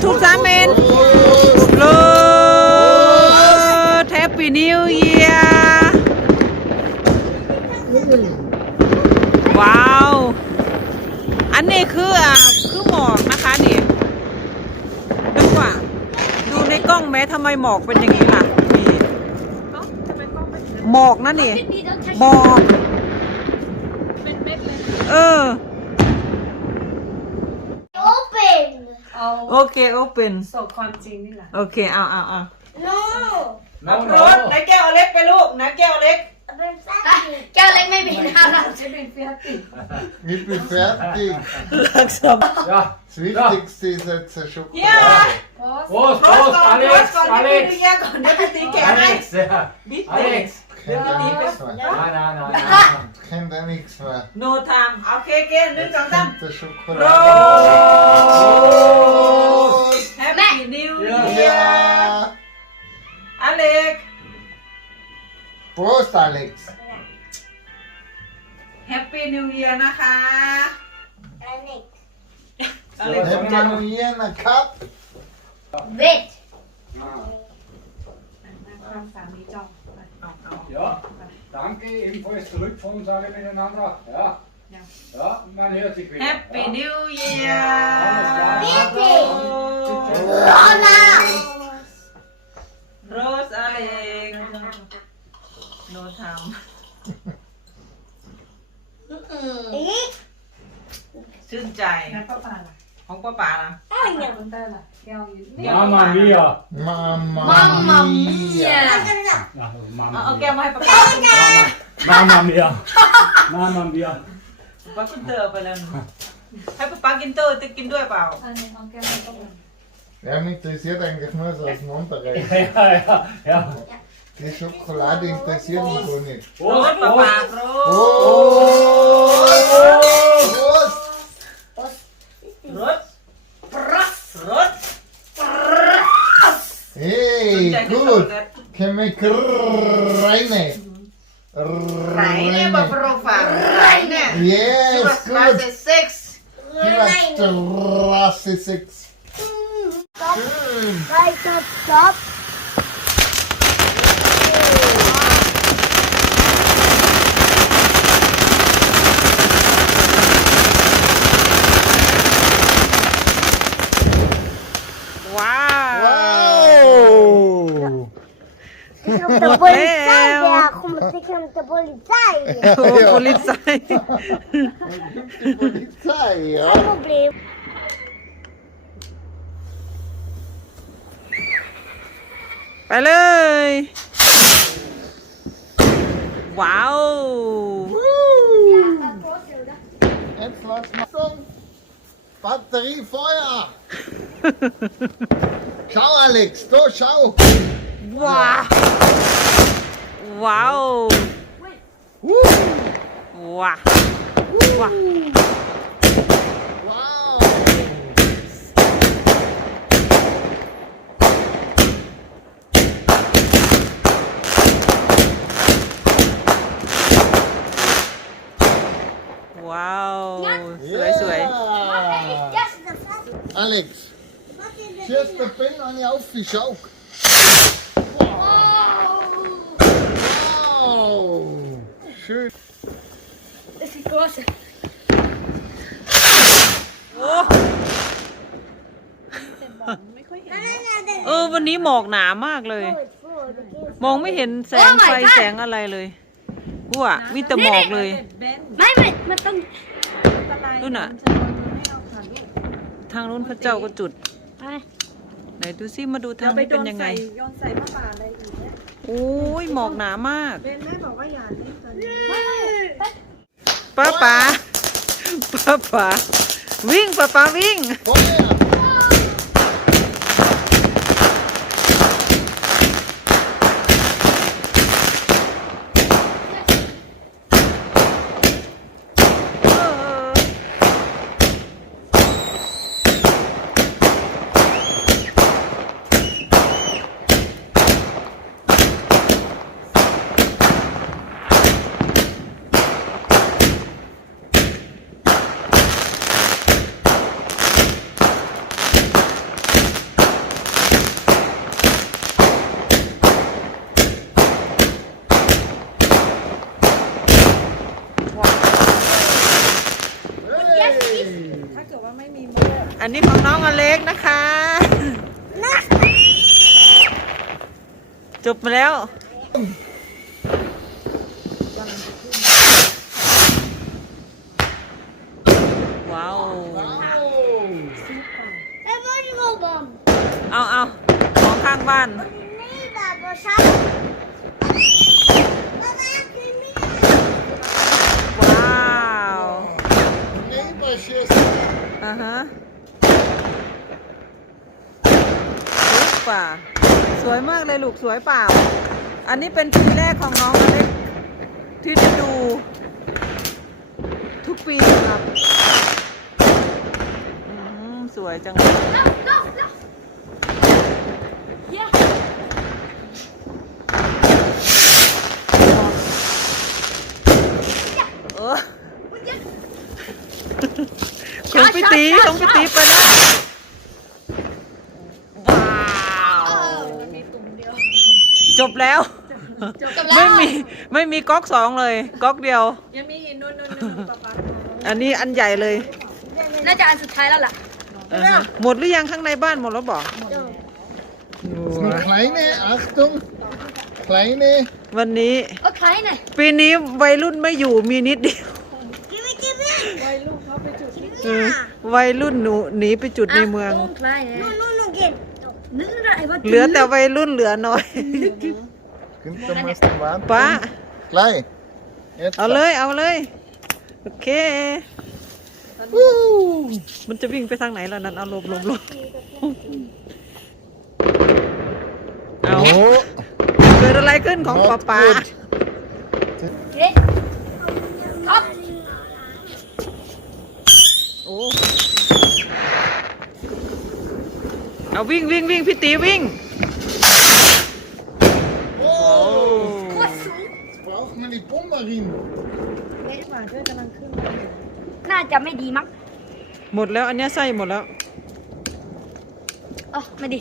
zusammen. Prost. Prost. Happy New Year. ว้าว อันนี้คืออะคือหมอกนะคะนี่ดูว่าดูในกล้องแม้ทำไมหมอกเป็นอย่างนี้ล่ะนี่หมอกนะนี่หมอก เออ Open. เอาโอเคโอเปนสบความจริงนี่แหละโอเคเอาเอาเอา No. นับรถไหนแก้วเล็กไปลูกไหนแก้วเล็ก Open plastic. แก้วเล็กไม่เป็นอะไรจะเป็นเฟียติ Ich bin fertig. เลิกสอบ Ja, Das Wichtigste ist jetzt der ย่า Schokolade. โพส Prost, รถ Prost, ก่อนรถ Alex, ก่อนให้ Alex, พี่เรียก่อนเดี๋ยวพี่ตีแกะให้ Alex, ja. บิ๊ก Alex. Kennt er nichts mehr. Nein, nein, nein, nein. Kennt er nichts mehr. โนทางโอเคเกนหนึ่งสองสาม Kennt der โร Schokolade. แฮปปี้นิวเยีย Ja. อเล็ก Prost, Alex. แฮปปี้นิวเยียนะคะ Alex. อเล็ก Habt ihr noch hier einen Cup? Wit. ความสามีจองเอาเอา Ja, danke, ebenfalls zurück von uns alle miteinander. Ja, Ja. ja, man hört sich แฮ wieder. ปปี้ Ja. นิวเยีย Bitte. โรสอเล็กโนทาม Ich. ชื่นใจแล้วป้าป่าล่ะของป้าป๋านะคุณเตอร์ล่ะแก้วอยู่นี่ Mamma mia. Mamma, Mamma mia. Ja, เอา Mamma เอาแก้ว mia. มาให้ป้าป๋า Mamma mia. Mamma mia. ป้ากินเตอร์ไปแล้วหนูให้ป้าป๋ากินเตอร์จะกินด้วยเปล่าอันนี้ของแก้วไม่ต้อง Ja, mich interessiert eigentlich nur so aus Monterey. Ja, ja, ja. Die Schokolade interessiert mich so nicht. โรสป้าป๋าโรส Prost! good. Can we Reine? Reine, but Reine. Yes, good. six. He was class six. Stop. Stop. Stop. Der What Polizei, hell? der kommt sicher mit der Polizei. โอ้โหลิซาย Die Polizei, ja. Kein Problem. ไปเลยว้าว Jetzt lass mal so. Batterie Feuer! Schau, Alex, da schau! ว้าวว้าว Woo! ว้าวว้าว Wow! ว้าวสวยสวย Ja. Alex, schieß der Pen eine auf die Schau. Schön. Das ist groß. โอ้เออวันนี้หมอกหนามากเลย มองไม่เห็นแสง Oh my ไฟ God แสงอะไรเลยวัวมีแต่หมอกเลยเบนไม่ไม่มันต้องอะไรนู่นน่ะจะให้เอาค่ะลูกทางนู้นพระเจ้าก็จุด ไปไหนดูซิมาดูทาเรางไปนี้โดเป็นนยังไงใส่โยนใส่ป้าป่าอะไรอีกเนี่ย โอ้ยหมอกหนามากเบนแม่บอกว่าอย่าเล่นตอนนี้ป้าป๋าป้าป๋าวิ่งป้าป๋าวิ่ง Feuer! อันนี้ของน้องอเล็กนะคะ จบมาแล้ว ว้าว En wat die wil dan? เอาเอาของข้างบ้าน Nee, dat was hij. Mama, kun je ว้าว Neighborsjes. อ่าฮะ สวยป่า สวยมากเลยลูกสวยเปล่า อันนี้เป็นปีแรกของน้องอเล็กที่ได้ดู ทุกปีครับสวยจังเลย No, no, no. Ja. เออของพี่ตีของพี่ตีไปแล้วาว จบแล้ว ไม่มีไม่มีก๊อกสองเลย ก๊อกเดียว ยังมีนู่นนู่นนู่นปะปาอันนี้อันใหญ่เลยน่าจะอันสุดท้ายแล้วล่ะ อ่าฮะหมดหรือยังข้างในบ้านหมดแล้วบอก Dat is een kleine, Achtung. Kleine. วันนี้โอ้ใครเนี่ยปีนี้วัยรุ่นไม่อยู่มีนิดเดียวกินไม่กินไม่วัยรุ่นเขาไปจุดที่เออวัยรุ่นหนูหนีไปจุดในเมืองใครเนี่ยนู่นนู่นนู่นกิน นึกอะไรวะเหลือแต่วัยรุ่นเหลือน้อย Kunt er maar staan water. ป้า Klein. Jetzt เอาเลยเอาเลย โอเคมันจะวิ่งไปทางไหนแล้วนั้นเอาลมลมลมเอา Oh, เกิดอะไรขึ้นของป้า not ป้า good. เอ๊ะครับ โอ้ เอาวิ่งวิ่งวิ่งพี่ตีวิ่ง Oh, โคตรสูง braucht man die Bomberin. เอ๊ะหมาด้วยกำลังขึ้นมาน่าจะไม่ดีมั้งหมดแล้วอันเนี้ยไส้หมดแล้ว อ๋อไม่ดี